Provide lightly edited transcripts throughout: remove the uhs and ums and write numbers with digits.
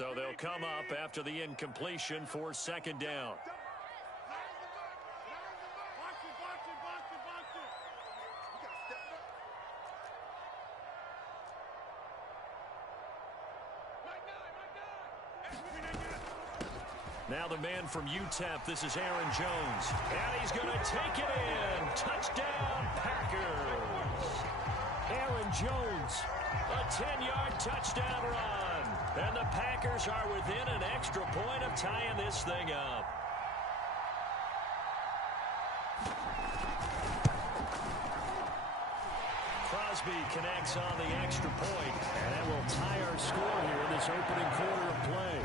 So they'll come up after the incompletion for second down. Now the man from UTEP, this is Aaron Jones. And he's going to take it in. Touchdown, Packers. Aaron Jones, a 10-yard touchdown run. And the Packers are within an extra point of tying this thing up. Crosby connects on the extra point. And that will tie our score here in this opening quarter of play.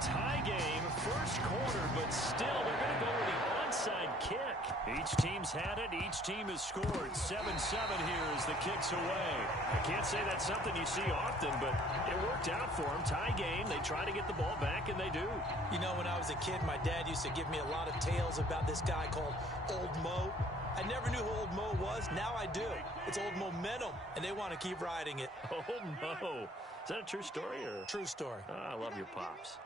Tie game, first quarter, but still they're going to go with the onside kick. Each team's had it. Each team has scored. 7-7 here as the kick's away. I can't say that's something you see often, but it worked out for them. Tie game, they try to get the ball back, and they do. You know, when I was a kid, my dad used to give me a lot of tales about this guy called Old Mo. I never knew who Old Mo was. Now I do. It's Old Momentum, and they want to keep riding it. Old Mo. Is that a true story? Or? True story. Oh, I love your pops.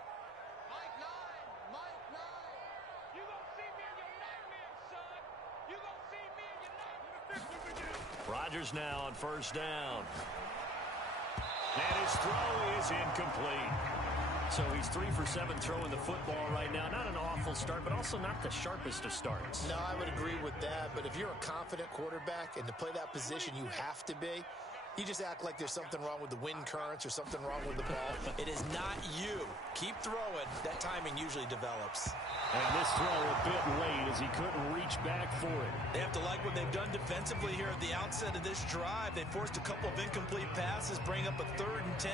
Rodgers now on first down. And his throw is incomplete. So he's 3 for 7 throwing the football right now. Not an awful start, but also not the sharpest of starts. No, I would agree with that. But if you're a confident quarterback and to play that position you have to be, you just act like there's something wrong with the wind currents or something wrong with the ball. It is not you. Keep throwing. That timing usually develops. And this throw a bit late as he couldn't reach back for it. They have to like what they've done defensively here at the outset of this drive. They forced a couple of incomplete passes, bring up a 3rd and 10.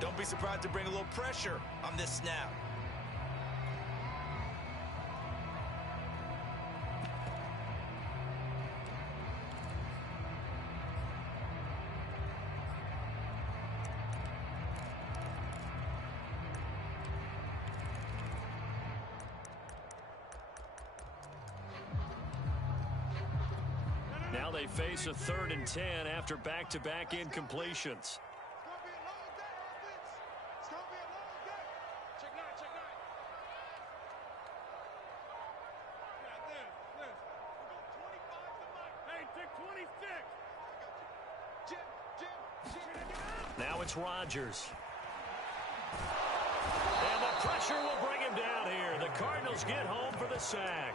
Don't be surprised to bring a little pressure on this snap. Now they face a 3rd and 10 after back-to-back incompletions. Now it's Rodgers. And the pressure will bring him down here. The Cardinals get home for the sack.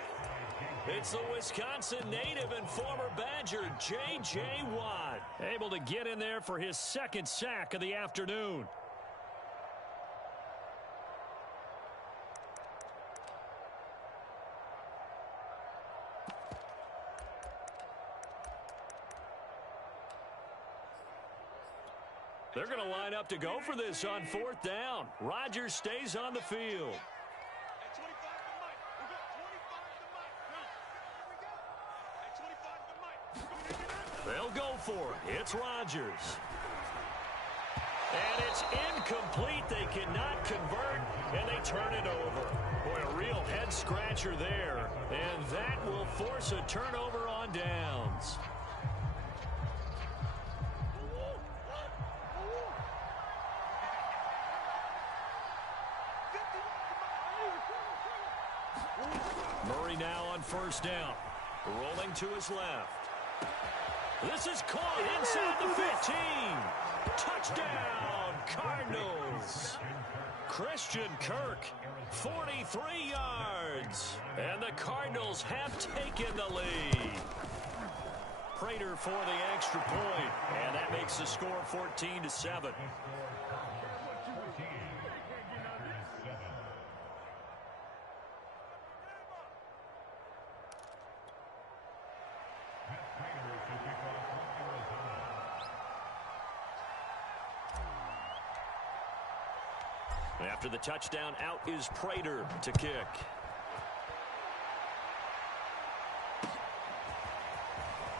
It's the Wisconsin native and former Badger, J.J. Watt, able to get in there for his 2nd sack of the afternoon. They're going to line up to go for this on 4th down. Rodgers stays on the field. They'll go for it. It's Rodgers. And it's incomplete. They cannot convert, and they turn it over. Boy, a real head-scratcher there. And that will force a turnover on downs. Murray now on first down. Rolling to his left. This is caught inside the 15. Touchdown, Cardinals. Christian Kirk, 43 yards. And the Cardinals have taken the lead. Prater for the extra point, and that makes the score 14-7. After the touchdown, out is Prater to kick.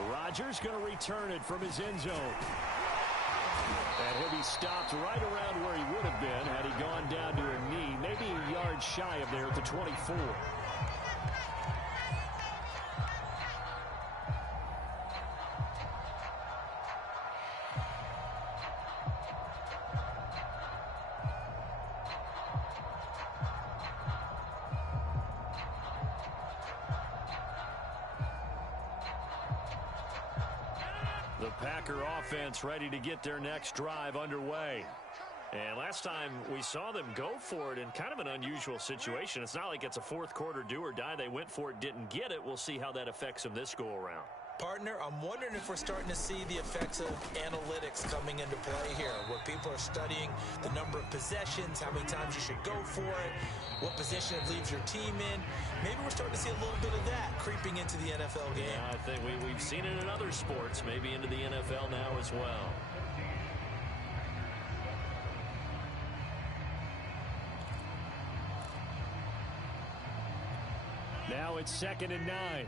Rodgers going to return it from his end zone. And he'll be stopped right around where he would have been had he gone down to a knee, maybe a yard shy of there at the 24. Packer offense ready to get their next drive underway. And last time we saw them go for it in kind of an unusual situation. It's not like it's a fourth quarter do or die. They went for it, didn't get it. We'll see how that affects them this go-around. Partner, I'm wondering if we're starting to see the effects of analytics coming into play here, where people are studying the number of possessions, how many times you should go for it, what position it leaves your team in. Maybe we're starting to see a little bit of that creeping into the NFL game. Yeah, I think we've seen it in other sports, maybe into the NFL now as well. Now it's 2nd and 9.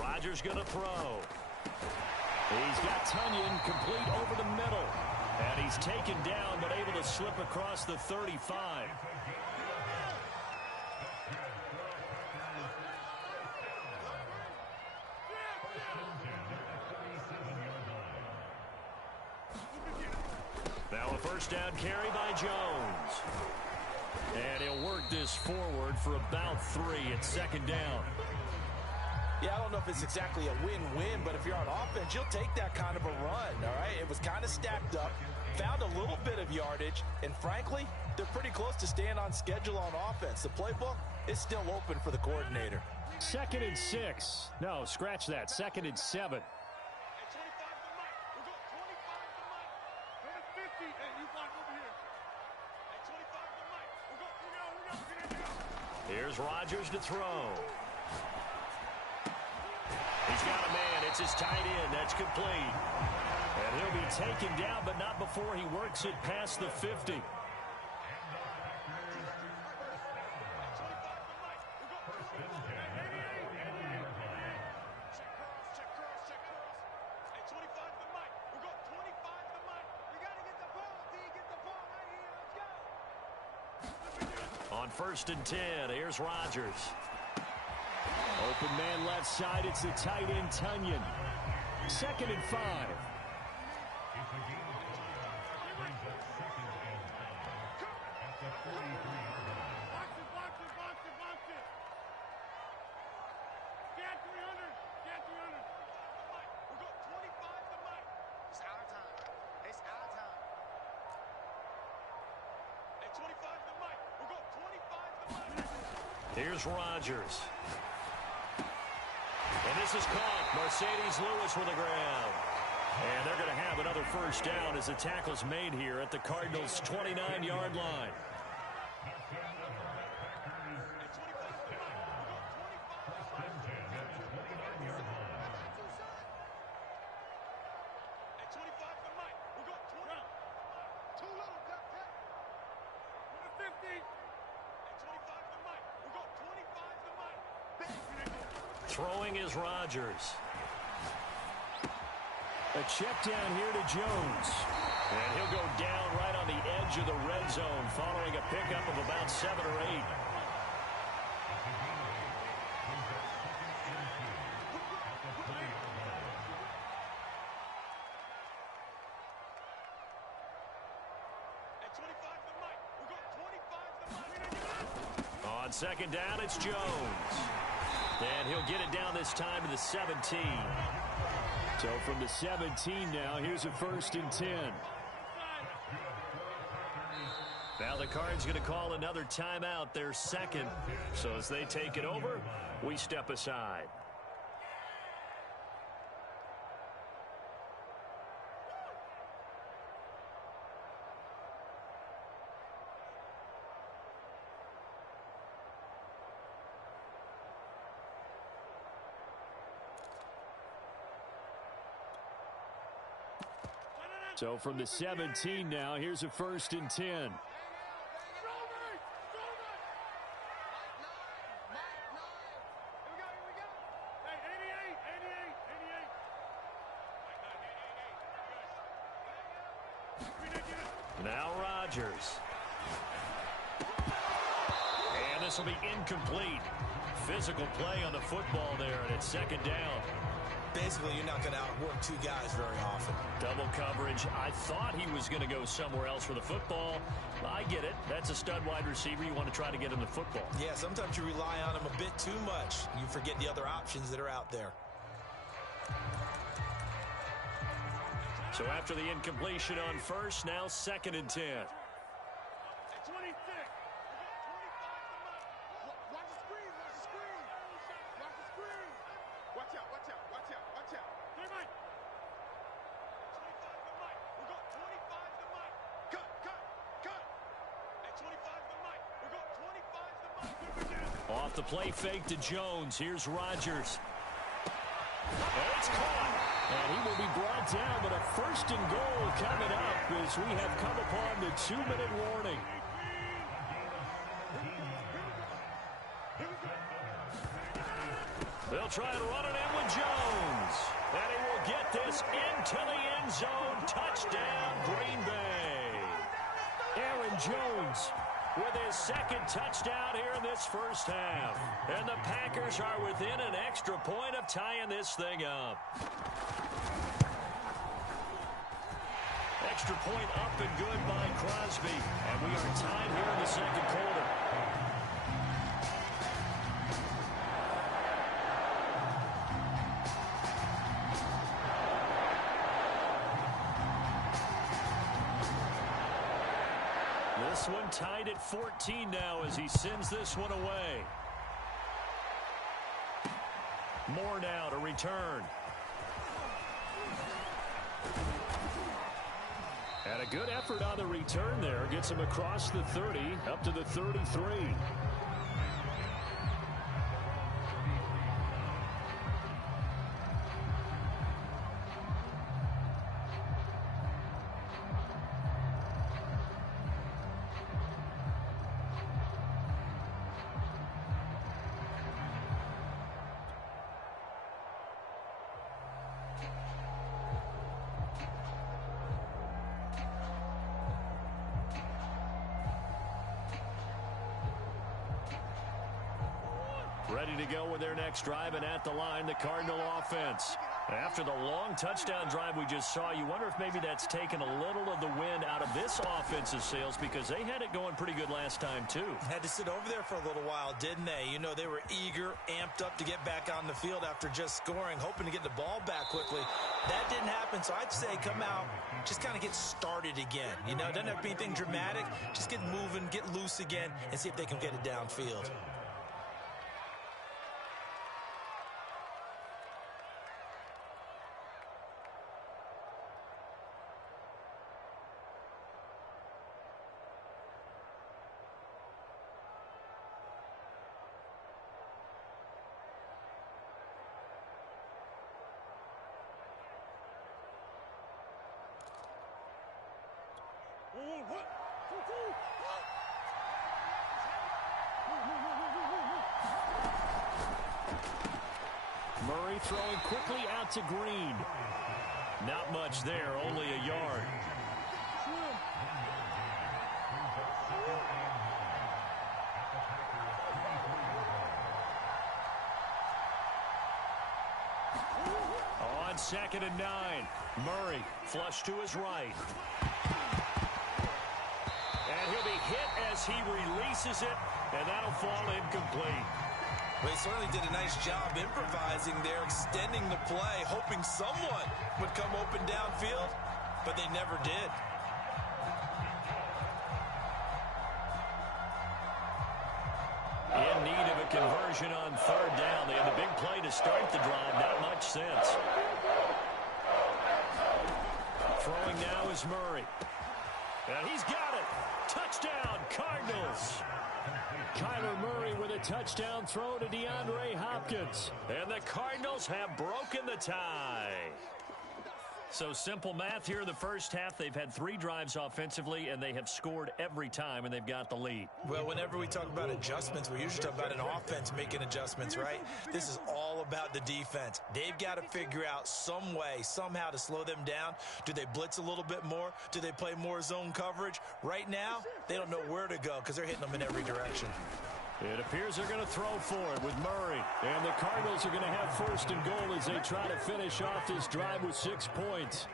Rodgers going to throw. He's got Tunyon complete over the middle. And he's taken down, but able to slip across the 35. Now a first down carry by Jones. And he'll work this forward for about 3 at 2nd down. Yeah, I don't know if it's exactly a win-win, but if you're on offense, you'll take that kind of a run, all right? It was kind of stacked up, found a little bit of yardage, and frankly, they're pretty close to staying on schedule on offense. The playbook is still open for the coordinator. 2nd and 6. No, scratch that. 2nd and 7. Here's Rodgers to throw. He's got a man. It's his tight end. That's complete. And he'll be taken down, but not before he works it past the 50. On 1st and 10, here's Rodgers. Open man left side. It's the tight end, Tunyon. 2nd and 5. Here's Rodgers. And this is caught. Mercedes Lewis with the ground. And they're going to have another first down as the tackle's made here at the Cardinals' 29-yard line. Throwing is Rodgers. A check down here to Jones. And he'll go down right on the edge of the red zone following a pickup of about 7 or 8. On 2nd down, it's Jones. And he'll get it down this time to the 17. So from the 17 now, here's a 1st and 10. Now the Cards going to call another timeout, their 2nd. So as they take it over, we step aside. So from the 17 now, here's a 1st and 10. Now Rodgers. And this will be incomplete. Physical play on the football there, and it's second down. Basically, you're not going to outwork two guys very often. Double coverage. I thought he was going to go somewhere else for the football. I get it. That's a stud wide receiver. You want to try to get him the football. Yeah, sometimes you rely on him a bit too much. You forget the other options that are out there. So after the incompletion on first, now 2nd and 10. Off the play fake to Jones. Here's Rodgers. And it's caught. And he will be brought down, but a 1st and goal coming up as we have come upon the 2-minute warning. They'll try and run it in with Jones. And he will get this into the end zone. Touchdown, Green Bay. Aaron Jones with his 2nd touchdown here in this first half. And the Packers are within an extra point of tying this thing up. Extra point up and good by Crosby. And we are tied here in the 2nd quarter. This one tied at 14 now as he sends this one away. Moore now to return. And a good effort on the return there. Gets him across the 30, up to the 33. Ready to go with their next drive, and at the line, the Cardinal offense. After the long touchdown drive we just saw, you wonder if maybe that's taken a little of the wind out of this offensive sails, because they had it going pretty good last time, too. Had to sit over there for a little while, didn't they? You know, they were eager, amped up to get back on the field after just scoring, hoping to get the ball back quickly. That didn't happen, so I'd say come out, just kind of get started again. You know, it doesn't have to be anything dramatic. Just get moving, get loose again, and see if they can get it downfield. Murray throwing quickly out to Green. Not much there, only a yard. On 2nd and 9, Murray flush to his right. And he'll be hit as he releases it, and that'll fall incomplete. Well, he certainly did a nice job improvising there, extending the play, hoping someone would come open downfield, but they never did. In need of a conversion on 3rd down. They had a big play to start the drive, not much sense. Throwing now is Murray. And he's got it. Touchdown, Cardinals. Kyler Murray with a touchdown throw to DeAndre Hopkins. And the Cardinals have broken the tie. So simple math here in the first half. They've had 3 drives offensively, and they have scored every time, and they've got the lead. Well, whenever we talk about adjustments, we usually talk about an offense making adjustments, right? This is all about the defense. They've got to figure out some way, somehow to slow them down. Do they blitz a little bit more? Do they play more zone coverage? Right now, they don't know where to go because they're hitting them in every direction. It appears they're going to throw for it with Murray. And the Cardinals are going to have first and goal as they try to finish off this drive with 6 points.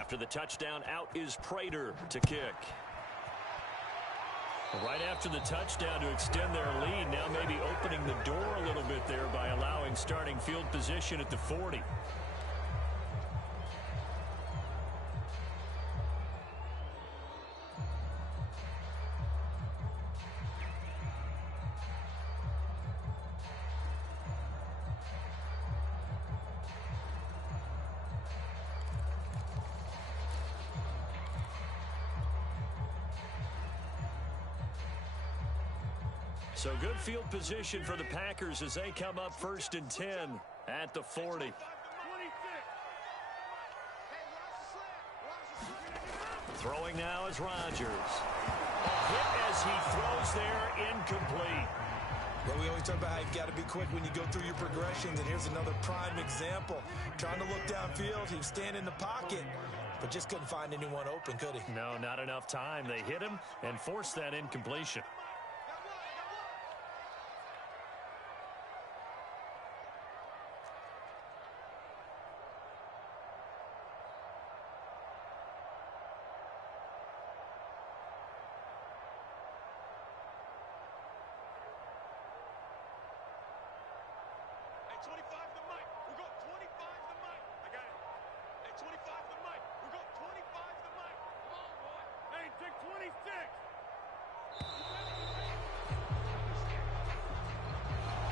After the touchdown, out is Prater to kick. Right after the touchdown to extend their lead, now maybe opening the door a little bit there by allowing starting field position at the 40. So good field position for the Packers as they come up first and 10 at the 40. Throwing now is Rodgers. A hit as he throws there, incomplete. Well, we always talk about how you've got to be quick when you go through your progressions, and here's another prime example. Trying to look downfield, he was standing in the pocket, but just couldn't find anyone open, could he? No, not enough time. They hit him and forced that incompletion.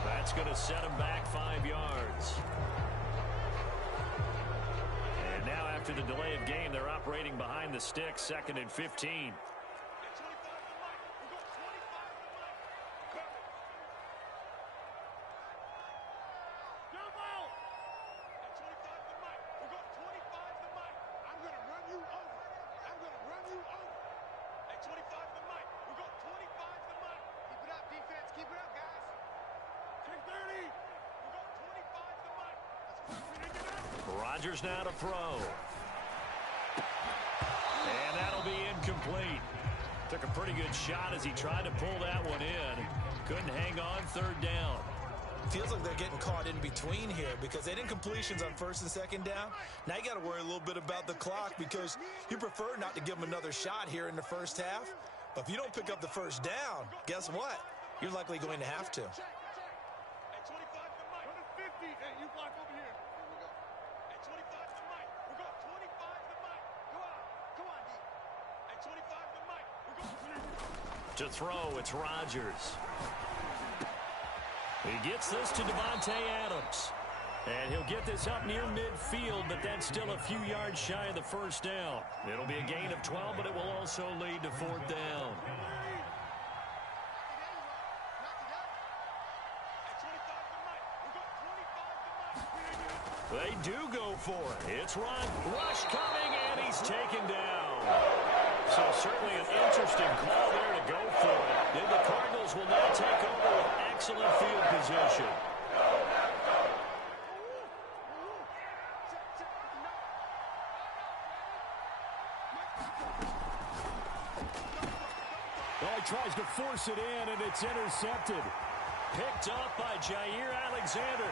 That's going to set him back 5 yards. And now after the delay of game, they're operating behind the sticks, 2nd and 15. Rodgers now to throw. And that'll be incomplete. Took a pretty good shot as he tried to pull that one in. Couldn't hang on 3rd down. Feels like they're getting caught in between here because they didn't completions on 1st and 2nd down. Now you got to worry a little bit about the clock because you prefer not to give them another shot here in the first half. But if you don't pick up the 1st down, guess what? You're likely going to have to. To throw, it's Rodgers. He gets this to Devontae Adams. And he'll get this up near midfield, but that's still a few yards shy of the 1st down. It'll be a gain of 12, but it will also lead to 4th down. They do go for it. It's Rush coming, and he's taken down. So certainly an interesting call there to go for it. Then the Cardinals will now take over with excellent field position. Well, he tries to force it in, and it's intercepted. Picked up by Jair Alexander.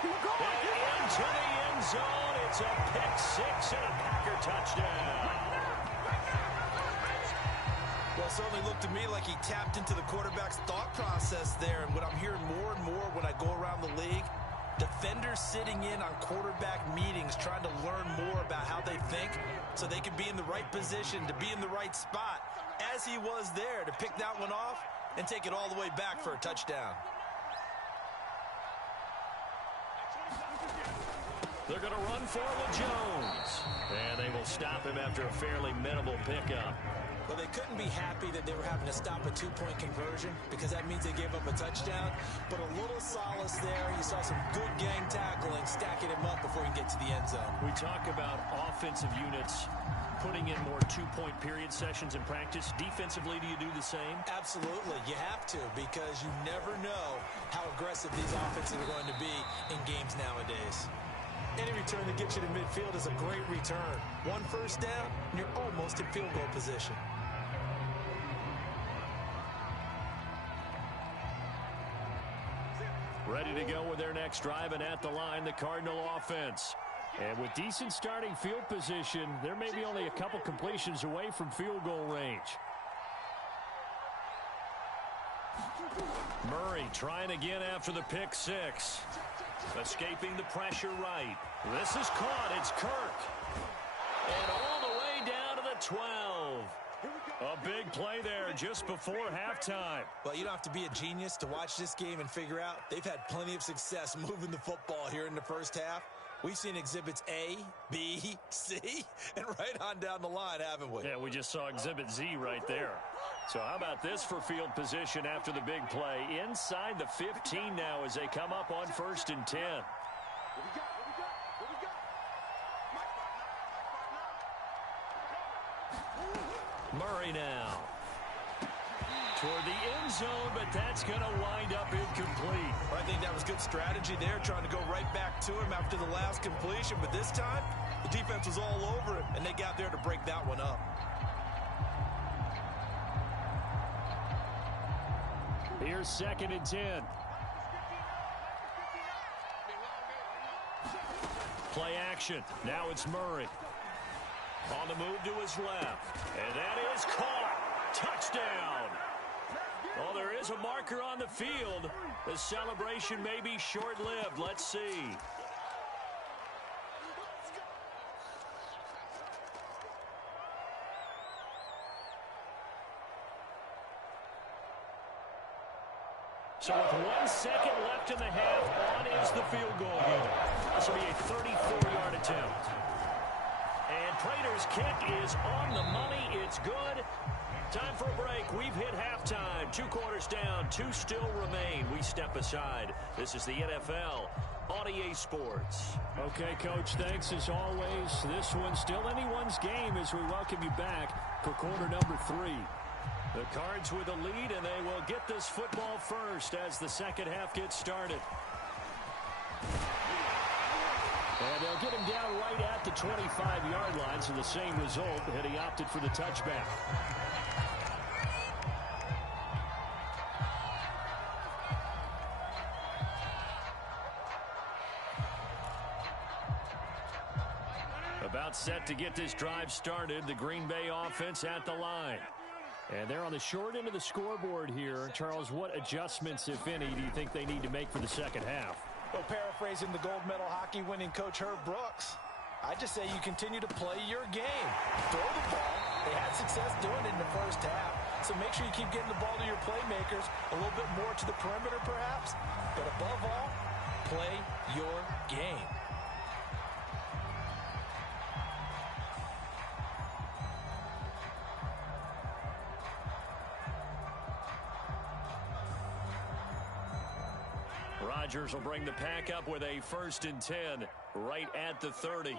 And into the end zone. It's a pick-6 and a Packer touchdown. Well, it certainly looked to me like he tapped into the quarterback's thought process there. And what I'm hearing more and more when I go around the league, defenders sitting in on quarterback meetings trying to learn more about how they think so they can be in the right position, to be in the right spot, as he was there, to pick that one off and take it all the way back for a touchdown. They're going to run for with Jones. And they will stop him after a fairly minimal pickup. Well, they couldn't be happy that they were having to stop a two-point conversion because that means they gave up a touchdown. But a little solace there. You saw some good gang tackling, stacking him up before he can get to the end zone. We talk about offensive units putting in more two-point period sessions in practice. Defensively, do you do the same? Absolutely. You have to because you never know how aggressive these offenses are going to be in games nowadays. Any return that gets you to midfield is a great return. One first down, and you're almost in field goal position. Ready to go with their next drive, and at the line, the Cardinal offense. And with decent starting field position, there may be only a couple completions away from field goal range. Murray trying again after the pick six. Escaping the pressure right. This is caught. It's Kirk. And all the way down to the 12. A big play there just before halftime. Well, you don't have to be a genius to watch this game and figure out they've had plenty of success moving the football here in the first half. We've seen exhibits A, B, C, and right on down the line, haven't we? Yeah, we just saw exhibit Z right there. So how about this for field position after the big play? Inside the 15 now as they come up on 1st and 10. Murray now. Toward the end zone, but that's going to wind up incomplete. Well, I think that was good strategy there, trying to go right back to him after the last completion. But this time, the defense was all over him, and they got there to break that one up. Here's 2nd and 10. Play action. Now it's Murray. On the move to his left. And that is caught. Touchdown. Well, there is a marker on the field. The celebration may be short-lived. Let's see. So with 1 second left in the half, on is the field goal unit. This will be a 34-yard attempt. And Prater's kick is on the money. It's good. Time for a break. We've hit halftime. 2 quarters down. 2 still remain. We step aside. This is the NFL on EA Sports. Okay, Coach, thanks as always. This one's still anyone's game as we welcome you back for quarter number 3. The Cards with a lead, and they will get this football first as the second half gets started. And they'll get him down right at the 25-yard line, so the same result, and he opted for the touchback. About set to get this drive started, the Green Bay offense at the line. And they're on the short end of the scoreboard here. Charles, what adjustments, if any, do you think they need to make for the second half? Well, paraphrasing the gold medal hockey winning coach Herb Brooks, I just say you continue to play your game. Throw the ball. They had success doing it in the first half. So make sure you keep getting the ball to your playmakers, a little bit more to the perimeter perhaps. But above all, play your game. Rodgers will bring the pack up with a 1st and 10 right at the 30.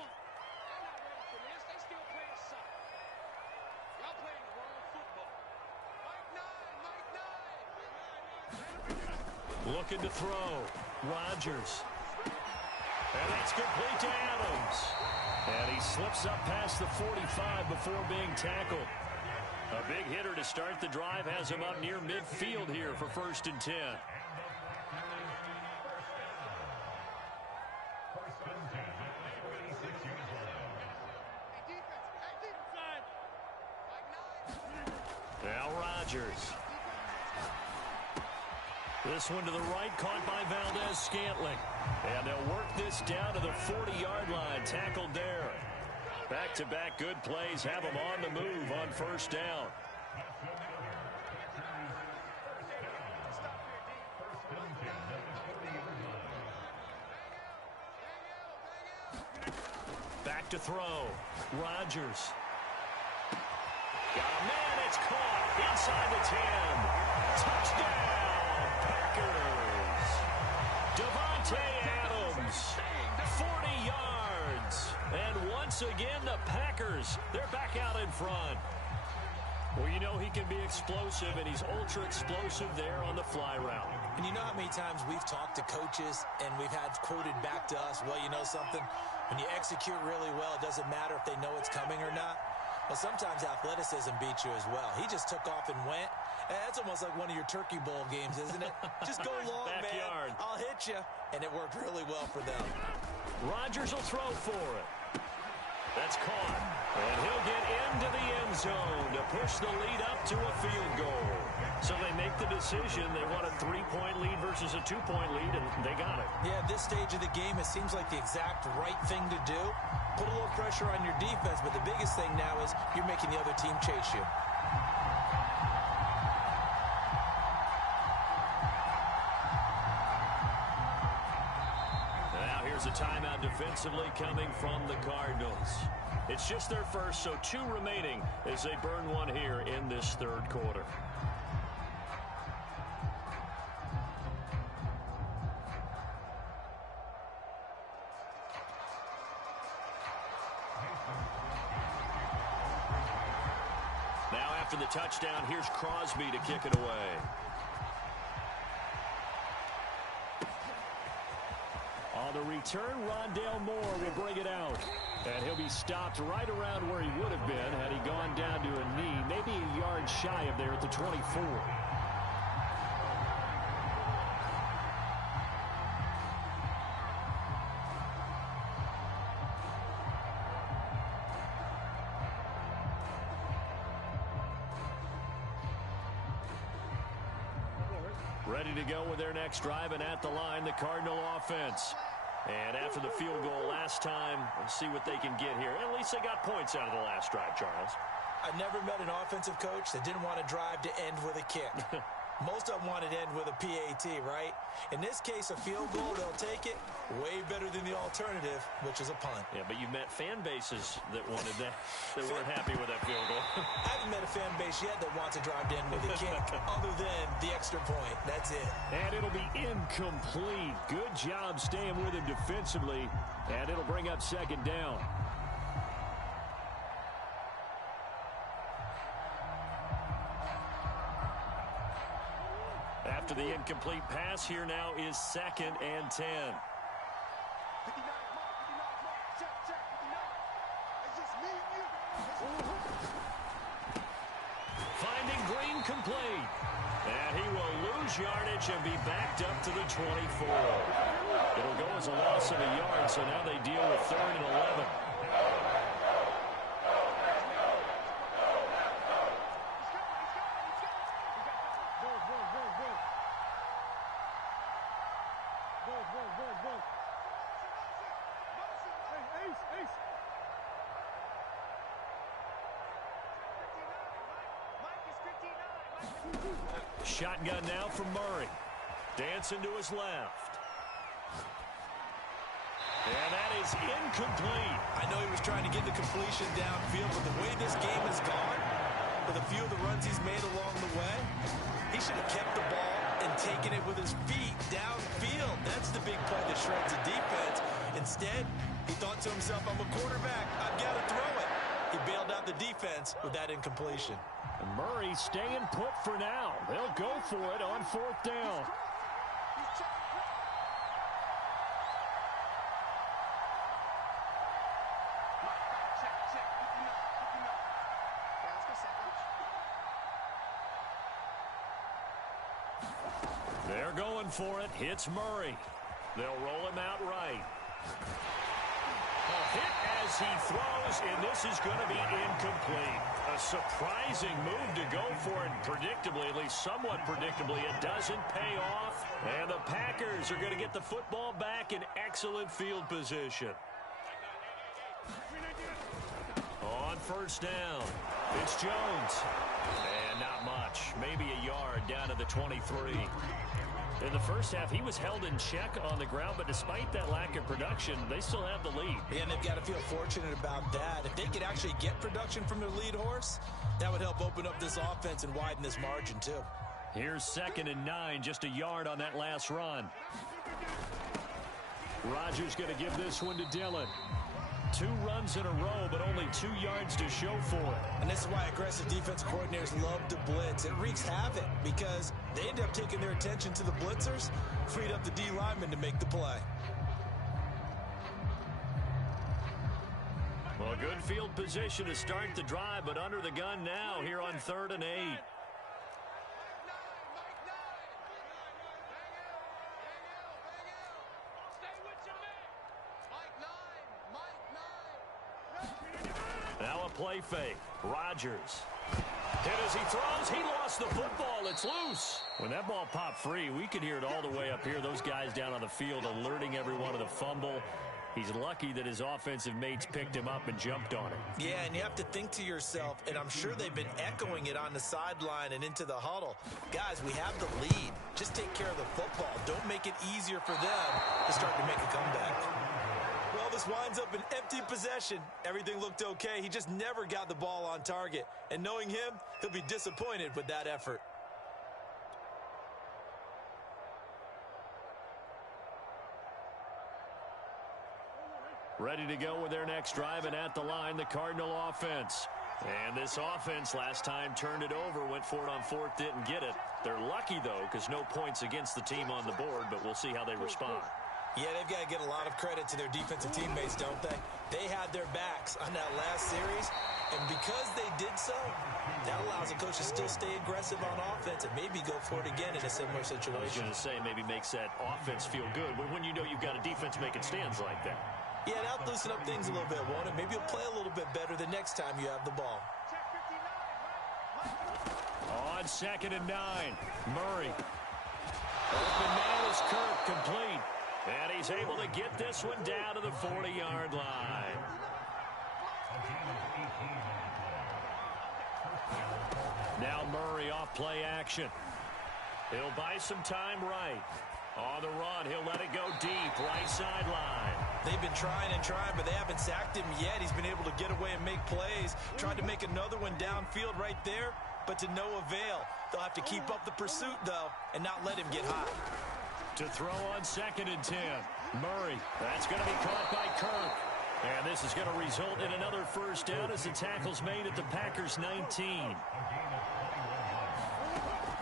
Looking to throw. Rodgers. And that's complete to Adams. And he slips up past the 45 before being tackled. A big hitter to start the drive has him up near midfield here for 1st and 10. Now Rodgers. This one to the right, caught by Valdez-Scantling. And they'll work this down to the 40-yard line, tackled there. Back-to-back good plays have them on the move on 1st down. to throw. Rodgers. Got a man. It's caught inside the 10. Touchdown, Packers. Devontae Adams, 40 yards. And once again, the Packers, they're back out in front. Well, you know he can be explosive, and he's ultra-explosive there on the fly route. And you know how many times we've talked to coaches and we've had quoted back to us, well, you know something? When you execute really well, it doesn't matter if they know it's coming or not. Well, sometimes athleticism beats you as well. He just took off and went. That's almost like one of your Turkey Bowl games, isn't it? Just go long, man. I'll hit you. And it worked really well for them. Rodgers will throw for it. That's caught. And he'll get into the end zone to push the lead up to a field goal. So they make the decision. They want a 3-point lead versus a 2-point lead, and they got it. Yeah, at this stage of the game, it seems like the exact right thing to do. Put a little pressure on your defense, but the biggest thing now is you're making the other team chase you. Now here's a timeout defensively coming from the Cardinals. It's just their first, so 2 remaining as they burn one here in this third quarter. Now after the touchdown, here's Crosby to kick it away. On the return, Rondale Moore will bring it out. And he'll be stopped right around where he would have been had he gone down to a knee, maybe a yard shy of there at the 24. Ready to go with their next drive, and at the line, the Cardinal offense. And after the field goal last time, let's see what they can get here. At least they got points out of the last drive, Charles. I've never met an offensive coach that didn't want to drive to end with a kick. Most of them wanted to end with a PAT, right? In this case, a field goal, they'll take it. Way better than the alternative, which is a punt. Yeah, but you've met fan bases that wanted that, that weren't happy with that field goal. I haven't met a fan base yet that wants to drive to end with a kick, other than the extra point. That's it. And it'll be incomplete. Good job staying with him defensively, and it'll bring up second down. After the incomplete pass, here now is 2nd and 10. Finding Green complete. And he will lose yardage and be backed up to the 24. It'll go as a loss of a yard, so now they deal with 3rd and 11. Shotgun now from Murray. Dancing to his left. And that is incomplete. I know he was trying to get the completion downfield, but the way this game has gone, with a few of the runs he's made along the way, he should have kept the ball and taken it with his feet downfield. That's the big play that shreds the defense. Instead, he thought to himself, I'm a quarterback. I've got to throw it. He bailed out the defense with that incompletion. And Murray staying put for now. They'll go for it on 4th down. They're going for it. Hits Murray. They'll roll him out right. A hit as he throws, and this is going to be incomplete. A surprising move to go for it predictably, at least somewhat predictably. It doesn't pay off, and the Packers are going to get the football back in excellent field position. On 1st down, it's Jones. And not much, maybe a yard down to the 23. In the first half, he was held in check on the ground, but despite that lack of production, they still have the lead. Yeah, and they've got to feel fortunate about that. If they could actually get production from their lead horse, that would help open up this offense and widen this margin, too. Here's 2nd and 9, just a yard on that last run. Rodgers going to give this one to Dillon. 2 runs in a row, but only 2 yards to show for it. And this is why aggressive defense coordinators love to blitz. It wreaks havoc because they end up taking their attention to the blitzers, freed up the D lineman to make the play. Well, good field position to start the drive, but under the gun now here on 3rd and 8. Now a play fake. Rodgers. Hit as he throws. He lost the football. It's loose. When that ball popped free, we could hear it all the way up here. Those guys down on the field alerting everyone of the fumble. He's lucky that his offensive mates picked him up and jumped on it. Yeah, and you have to think to yourself, and I'm sure they've been echoing it on the sideline and into the huddle. Guys, we have the lead. Just take care of the football. Don't make it easier for them to start to make a comeback. Well, this winds up an empty possession. Everything looked okay. He just never got the ball on target. And knowing him, he'll be disappointed with that effort. Ready to go with their next drive, and at the line, the Cardinal offense. And this offense last time turned it over, went for it on 4th, didn't get it. They're lucky, though, because no points against the team on the board, but we'll see how they respond. Yeah, they've got to get a lot of credit to their defensive teammates, don't they? They had their backs on that last series, and because they did so, that allows a coach to still stay aggressive on offense and maybe go for it again in a similar situation. I was going to say, maybe makes that offense feel good, but when you know you've got a defense making stands like that. Yeah, that'll loosen up things a little bit, won't it? Maybe you'll play a little bit better the next time you have the ball. On 2nd and 9, Murray. Open man is Kirk, complete. And he's able to get this one down to the 40-yard line. Now Murray off play action. He'll buy some time right. On the run, he'll let it go deep, right sideline. They've been trying and trying, but they haven't sacked him yet. He's been able to get away and make plays. Tried to make another one downfield right there, but to no avail. They'll have to keep up the pursuit, though, and not let him get hot. To throw on 2nd and 10. Murray. That's going to be caught by Kirk. And this is going to result in another first down as the tackle's made at the Packers 19.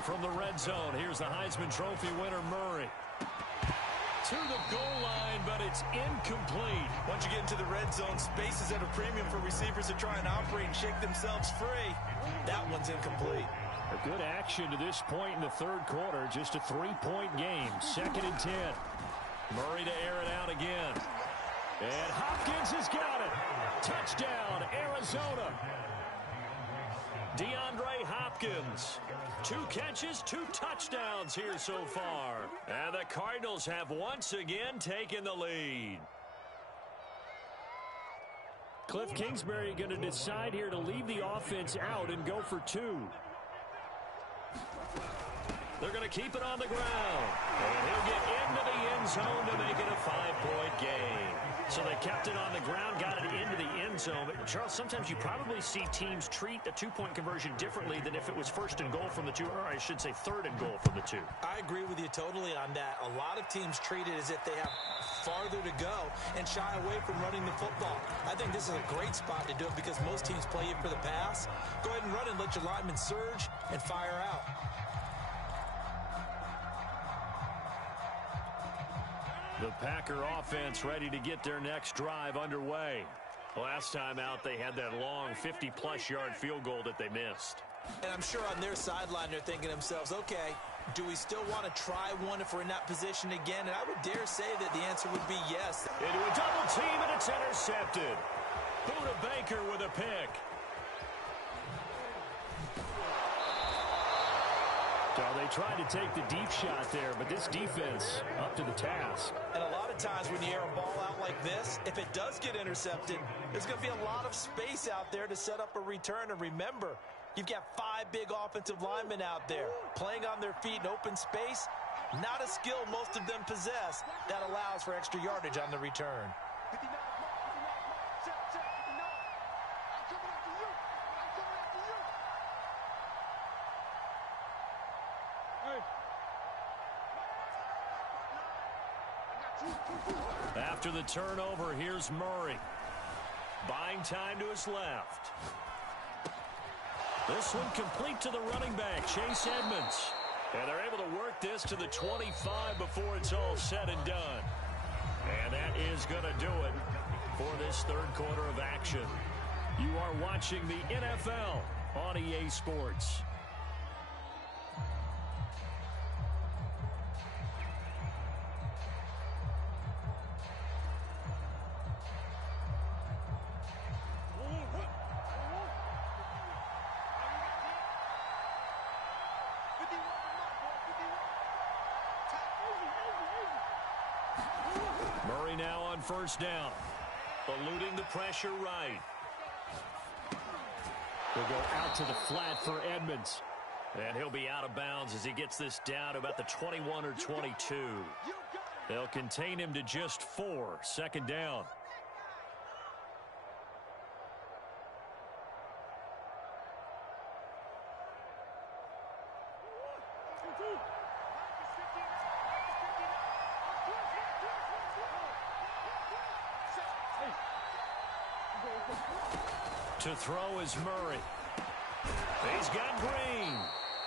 From the red zone, here's the Heisman Trophy winner, Murray. To the goal line, but it's incomplete. Once you get into the red zone, space is at a premium for receivers to try and operate and shake themselves free. That one's incomplete. A good action to this point in the 3rd quarter. Just a 3-point game. 2nd and 10. Murray to air it out again. And Hopkins has got it. Touchdown, Arizona. DeAndre Hopkins. 2 catches, 2 touchdowns here so far. And the Cardinals have once again taken the lead. Cliff Kingsbury going to decide here to leave the offense out and go for 2. They're going to keep it on the ground. And he'll get into the end zone to make it a 5-point game. So they kept it on the ground, got it into the end zone. But Charles, sometimes you probably see teams treat a 2-point conversion differently than if it was 1st and goal from the 2, or I should say 3rd and goal from the 2. I agree with you totally on that. A lot of teams treat it as if they have farther to go and shy away from running the football. I think this is a great spot to do it because most teams play you for the pass. Go ahead and run and let your linemen surge and fire out. The Packer offense ready to get their next drive underway. Last time out, they had that long 50-plus yard field goal that they missed. And I'm sure on their sideline, they're thinking to themselves, okay, do we still want to try one if we're in that position again? And I would dare say that the answer would be yes. Into a double team, and it's intercepted. Buda Baker with a pick. So they tried to take the deep shot there, but this defense up to the task. And a lot of times when you air a ball out like this, if it does get intercepted, there's going to be a lot of space out there to set up a return. And remember, you've got 5 big offensive linemen out there playing on their feet in open space. Not a skill most of them possess that allows for extra yardage on the return. After the turnover, here's Murray. Buying time to his left. This one complete to the running back, Chase Edmonds. And they're able to work this to the 25 before it's all said and done. And that is going to do it for this third quarter of action. You are watching the NFL on EA Sports. Murray now on first down. Eluding the pressure right. He'll go out to the flat for Edmonds. And he'll be out of bounds as he gets this down to about the 21 or 22. They'll contain him to just 4. Second down. To throw is Murray. He's got Green.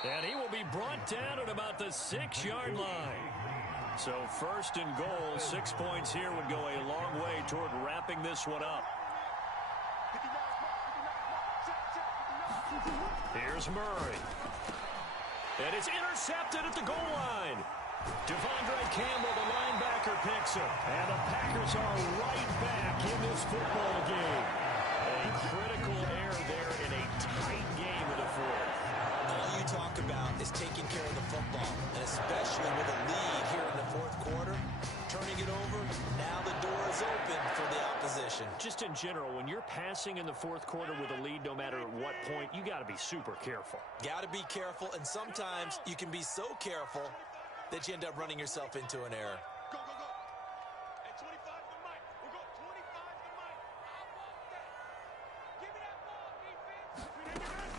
And he will be brought down at about the 6-yard line. So first and goal, 6 points here would go a long way toward wrapping this one up. Here's Murray. And it's intercepted at the goal line. Devondre Campbell, the linebacker, picks him. And the Packers are right back in this football game. A critical error there in a tight game in the fourth. All you talk about is taking care of the football, and especially with a lead here in the fourth quarter, turning it over, now the door is open for the opposition. Just in general, when you're passing in the fourth quarter with a lead, no matter at what point, you got to be super careful. Got to be careful, and sometimes you can be so careful that you end up running yourself into an error. Go, go, go. Hey, 25 to Mike. We'll go 25 to Mike. Give me that ball, defense.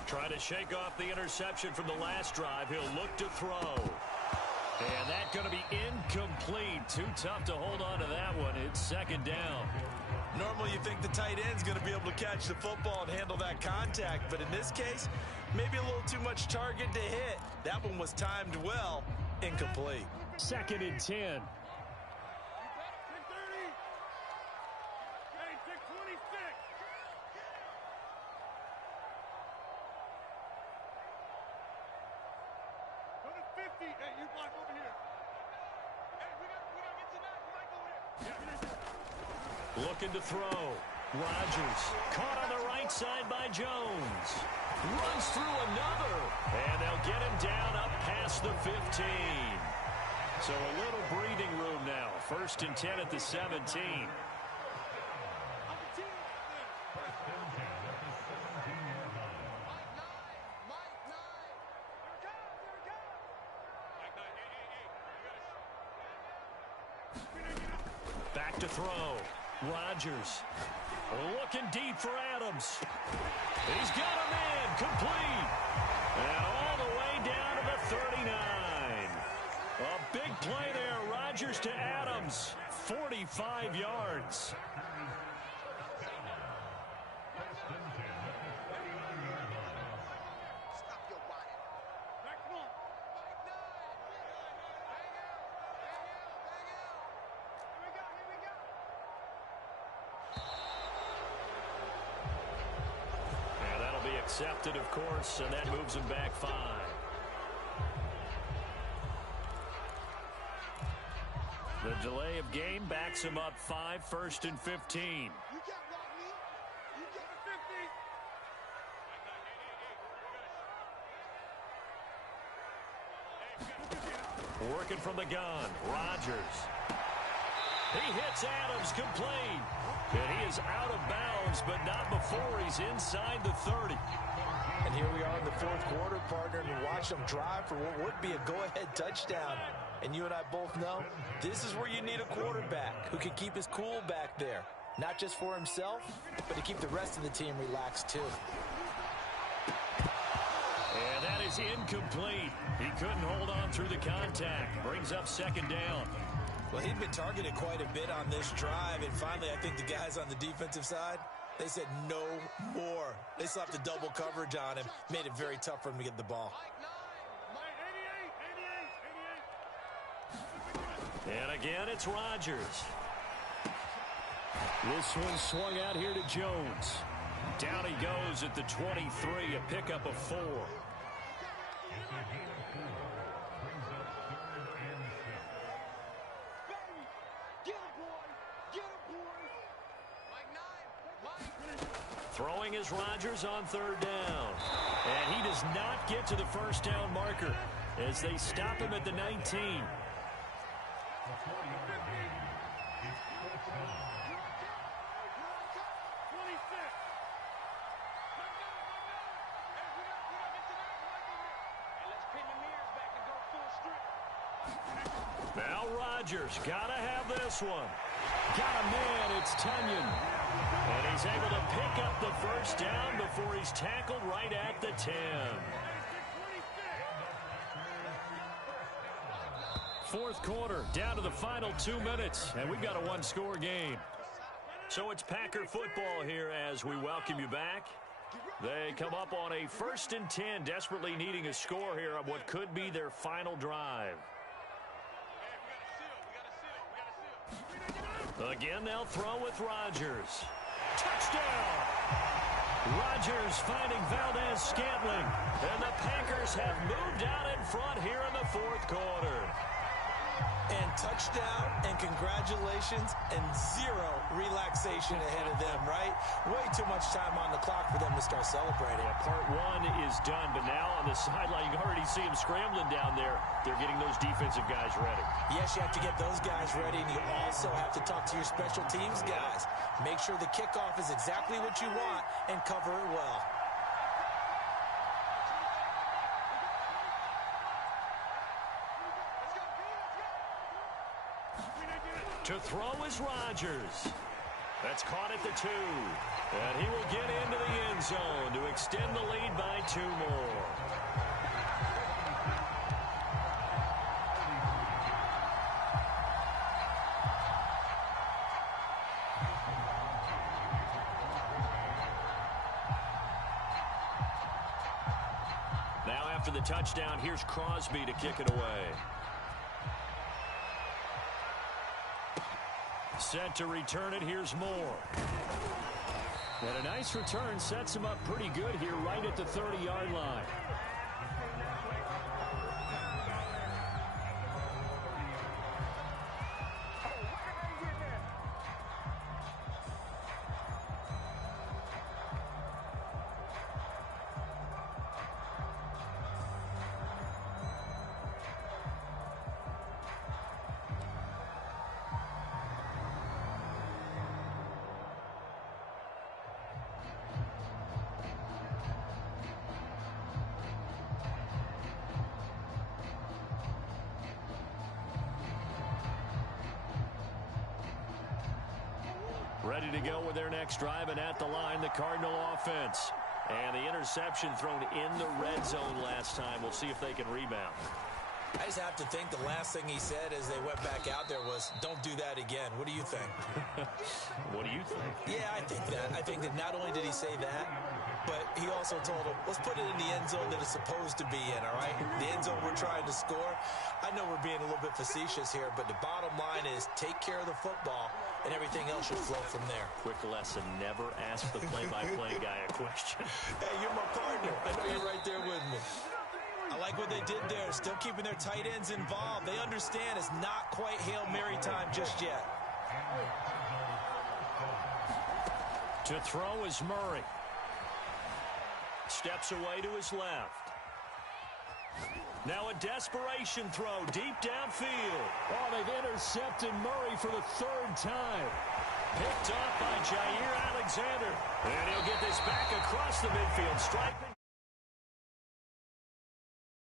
Trying to shake off the interception from the last drive. He'll look to throw. And that's going to be incomplete. Too tough to hold on to that one. It's second down. Normally you think the tight end's going to be able to catch the football and handle that contact, but in this case, maybe a little too much target to hit. That one was timed well. Incomplete. Second and 10. Hey, 6:30. Hey, 6:26. Go to 50. Hey, you block over here. Hey, we got to get to that. Mike over here. Looking to throw. Rodgers caught on the right side by Jones. Runs through another. And they'll get him down up past the 15. So a little breathing room now. First and 10 at the 17. Back to throw. Rodgers looking deep for Adams. He's got a man complete. And all the way down to the 39. A big play there. Rodgers to Adams. 45 yards. Accepted, of course, and that moves him back 5. The delay of game backs him up 5, first and 15. You can't block me. You get the 50. Working from the gun, Rodgers. He hits Adams complete. And he is out of bounds, but not before he's inside the 30. And here we are in the fourth quarter, partner, and watch them drive for what would be a go-ahead touchdown. And you and I both know this is where you need a quarterback who can keep his cool back there. Not just for himself, but to keep the rest of the team relaxed too. And that is incomplete. He couldn't hold on through the contact. Brings up second down. Well, he'd been targeted quite a bit on this drive, and finally I think the guys on the defensive side, they said no more. They slapped the double coverage on him, made it very tough for him to get the ball. And again, it's Rodgers. This one swung out here to Jones. Down he goes at the 23, a pickup of 4. Throwing is Rodgers on third down. And he does not get to the first down marker as they stop him at the 19. Now Rodgers, gotta have this one. Got a man, it's Tunyon. And he's able to pick up the first down before he's tackled right at the 10. Fourth quarter, down to the final 2 minutes, and we've got a one-score game. So it's Packer football here as we welcome you back. They come up on a 1st and 10, desperately needing a score here on what could be their final drive. Again, they'll throw with Rodgers. Touchdown! Rodgers finding Valdez-Scantling. And the Packers have moved out in front here in the fourth quarter. And touchdown, and congratulations, and zero relaxation ahead of them, right? Way too much time on the clock for them to start celebrating. Yeah, part one is done, but now on the sideline, you can already see them scrambling down there. They're getting those defensive guys ready. Yes, you have to get those guys ready, and you also have to talk to your special teams guys. Make sure the kickoff is exactly what you want and cover it well. To throw is Rodgers. That's caught at the 2. And he will get into the end zone to extend the lead by 2 more. Now after the touchdown, here's Crosby to kick it away. Set to return it, here's Moore. And a nice return sets him up pretty good here right at the 30-yard line. Ready to go with their next drive, and at the line, the Cardinal offense. And the interception thrown in the red zone last time. We'll see if they can rebound. I just have to think the last thing he said as they went back out there was, don't do that again. What do you think? What do you think? Yeah, I think that. I think that not only did he say that, but he also told him, let's put it in the end zone that it's supposed to be in, all right? The end zone we're trying to score. I know we're being a little bit facetious here, but the bottom line is take care of the football, and everything else should flow from there. Quick lesson, never ask the play-by-play guy a question. Hey, you're my partner. I know you're right there with me. I like what they did there, still keeping their tight ends involved. They understand it's not quite Hail Mary time just yet. To throw is Murray. Steps away to his left. Now a desperation throw deep downfield. Oh, they've intercepted Murray for the 3rd time. Picked off by Jair Alexander. And he'll get this back across the midfield, striping.